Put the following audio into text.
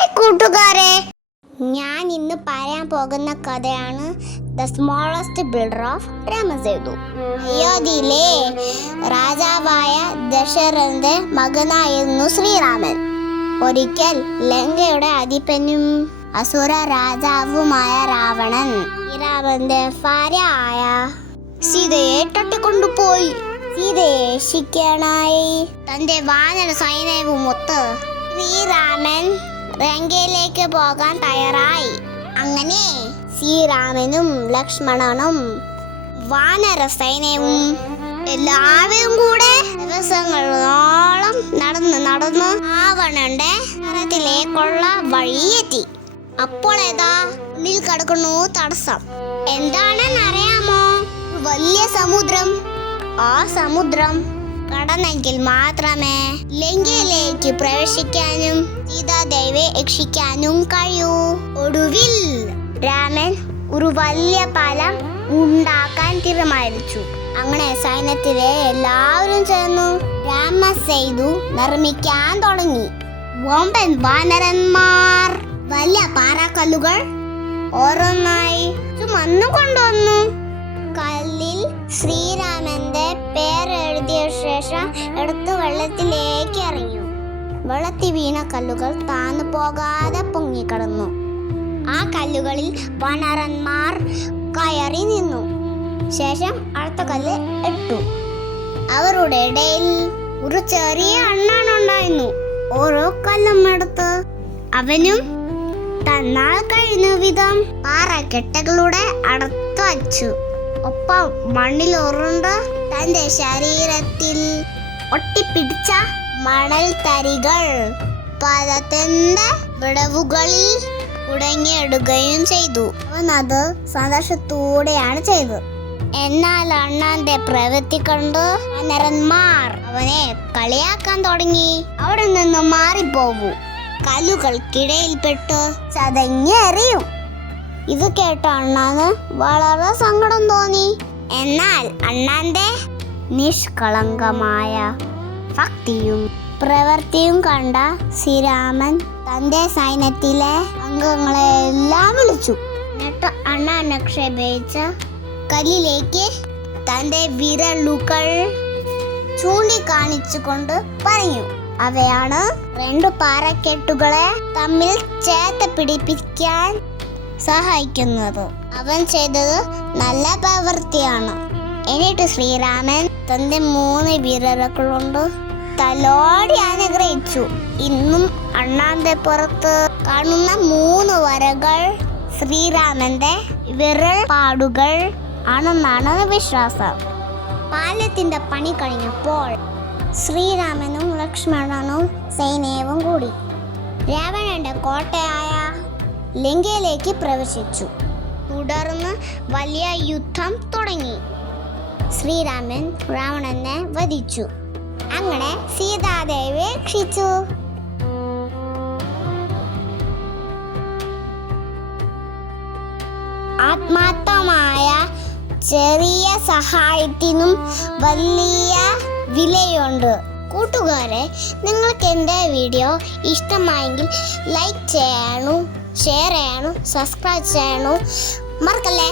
Hi കൂട്ടുകാരെ, ഞാൻ ഇന്ന് പറയാൻ പോകുന്ന കഥയാണ് the smallest builder of Ram Setu. അയോധ്യയിലെ രാജാവായ ദശരഥന്റെ മകനായിരുന്നു ശ്രീരാമൻ. ഒരിക്കൽ ലങ്കയുടെ അധിപനും അസുര രാജാവുമായ രാവണൻ ശ്രീരാമന്റെ ഭാര്യയായ സീതയെ തട്ടിക്കൊണ്ടുപോയി. സീതയെ രക്ഷിക്കാനായി തന്റെ വാനര സൈന്യവുമൊത്ത് ശ്രീരാമൻ ലങ്കയിലേക്ക് പോകാൻ തയ്യാറായി. അങ്ങനെ ശ്രീരാമനും ലക്ഷ്മണനും വാനര സൈന്യവും എല്ലാവരും കൂടെ ദിവസങ്ങളോളം നടന്ന് രാവണന്റെ നഗരത്തിലേക്കുള്ള വഴിയെത്തി. അപ്പോൾ ഏതാ മുന്നിൽ കിടക്കുന്നു തടസ്സം. എന്താണെന്ന് അറിയാമോ? വലിയ സമുദ്രം. ആ സമുദ്രം കടന്നെങ്കിൽ മാത്രമേ ലങ്കയിലേക്ക് പ്രവേശിക്കാനും സീതാദേവിയെ രക്ഷിക്കാനും കഴിയൂ. ഒടുവിൽ രാമൻ ഒരു വലിയ പാലം ഉണ്ടാക്കാൻ തീരുമാനിച്ചു. അങ്ങനെ സൈന്യത്തിലെ എല്ലാവരും ചേർന്നു രാമസേതു നിർമ്മിക്കാൻ തുടങ്ങി. വമ്പൻ വാനരന്മാർ വലിയ പാറക്കല്ലുകൾ ഓരോന്നായി ചുമന്നു കൊണ്ടുവന്നു. കല്ലിൽ ശ്രീരാമന്റെ പേരെഴുതിയ ശേഷം എടുത്ത് വെള്ളത്തിലേക്ക് എറിഞ്ഞു. വെള്ളത്തിൽ വീണ കല്ലുകൾ താന്നു പോകാതെ പൊങ്ങിക്കിടന്നു. ആ കല്ലുകളിൽ വാനരന്മാർ കയറി നിന്നു. ശേഷം അടുത്ത കല്ല് ഇട്ടു. അവരുടെ ഇടയിൽ ഒരു ചെറിയ അണ്ണാനുണ്ടായിരുന്നു. ഓരോ കല്ലും എടുത്ത് അവനും തന്നാൽ കഴിയുന്ന വിധം പാറക്കെട്ടുകളുടെ അടുത്ത് വച്ചു. ഒപ്പം മണ്ണിൽ ഉരുണ്ട് തന്റെ ശരീരത്തിൽ ഒട്ടിപ്പിടിച്ച മണൽ തരികൾ പദത്തിന്റെ വിടവുകളിൽ കുടങ്ങിയിടുകയും ചെയ്തു. അവൻ അത് സന്തോഷത്തോടെയാണ് ചെയ്തത്. എന്നാൽ അണ്ണാന്റെ പ്രവൃത്തി കണ്ട് വാനരന്മാർ അവനെ കളിയാക്കാൻ തുടങ്ങി. അവിടെ നിന്ന് മാറിപ്പോകൂ, കല്ലുകൾക്കിടയിൽപ്പെട്ട് ചതഞ്ഞെറിയും. ഇത് കേട്ട അണ്ണാന് വളരെ സങ്കടം തോന്നി. എന്നാൽ അണ്ണാന്റെ നിഷ്കളങ്കമായ ഭക്തിയും പ്രവൃത്തിയും കണ്ട ശ്രീരാമൻ തന്റെ സൈന്യത്തിലെ അംഗങ്ങളെ എല്ലാം വിളിച്ചു. എന്നിട്ട് അണ്ണാൻ നിക്ഷേപിച്ച കല്ലിലേക്ക് തന്റെ വിരലുകൾ ചൂണ്ടിക്കാണിച്ചുകൊണ്ട് പറഞ്ഞു, അവയാണ് രണ്ടു പാറക്കെട്ടുകളെ തമ്മിൽ ചേർത്ത് പിടിപ്പിക്കാൻ സഹായിക്കുന്നത്. അവൻ ചെയ്തത് നല്ല പ്രവൃത്തിയാണ്. എന്നിട്ട് ശ്രീരാമൻ തന്റെ 3 വിരലുകൾ കൊണ്ട് തലോടി അനുഗ്രഹിച്ചു. ഇന്നും അണ്ണാന്റെ പുറത്ത് കാണുന്ന 3 വരകൾ ശ്രീരാമന്റെ വിരൽ പാടുകൾ ആണെന്നാണ് വിശ്വാസം. പാലത്തിന്റെ പണി കഴിഞ്ഞപ്പോൾ ശ്രീരാമനും ലക്ഷ്മണനും സൈന്യവും കൂടി രാവണന്റെ കോട്ടയായ ലങ്കയിലേക്ക് പ്രവേശിച്ചു. തുടർന്ന് വലിയ യുദ്ധം തുടങ്ങി. ശ്രീരാമൻ രാവണനെ വധിച്ചു. അങ്ങനെ സീതാദേവിയെ രക്ഷിച്ചു. ആത്മാർത്ഥമായ ചെറിയ സഹായത്തിനും വലിയ വിലയുണ്ട്. കൂട്ടുകാരെ, നിങ്ങൾക്ക് എൻ്റെ വീഡിയോ ഇഷ്ടമായെങ്കിൽ ലൈക്ക് ചെയ്യാനും ഷെയർ ചെയ്യാനും സബ്സ്ക്രൈബ് ചെയ്യാനും മറക്കല്ലേ.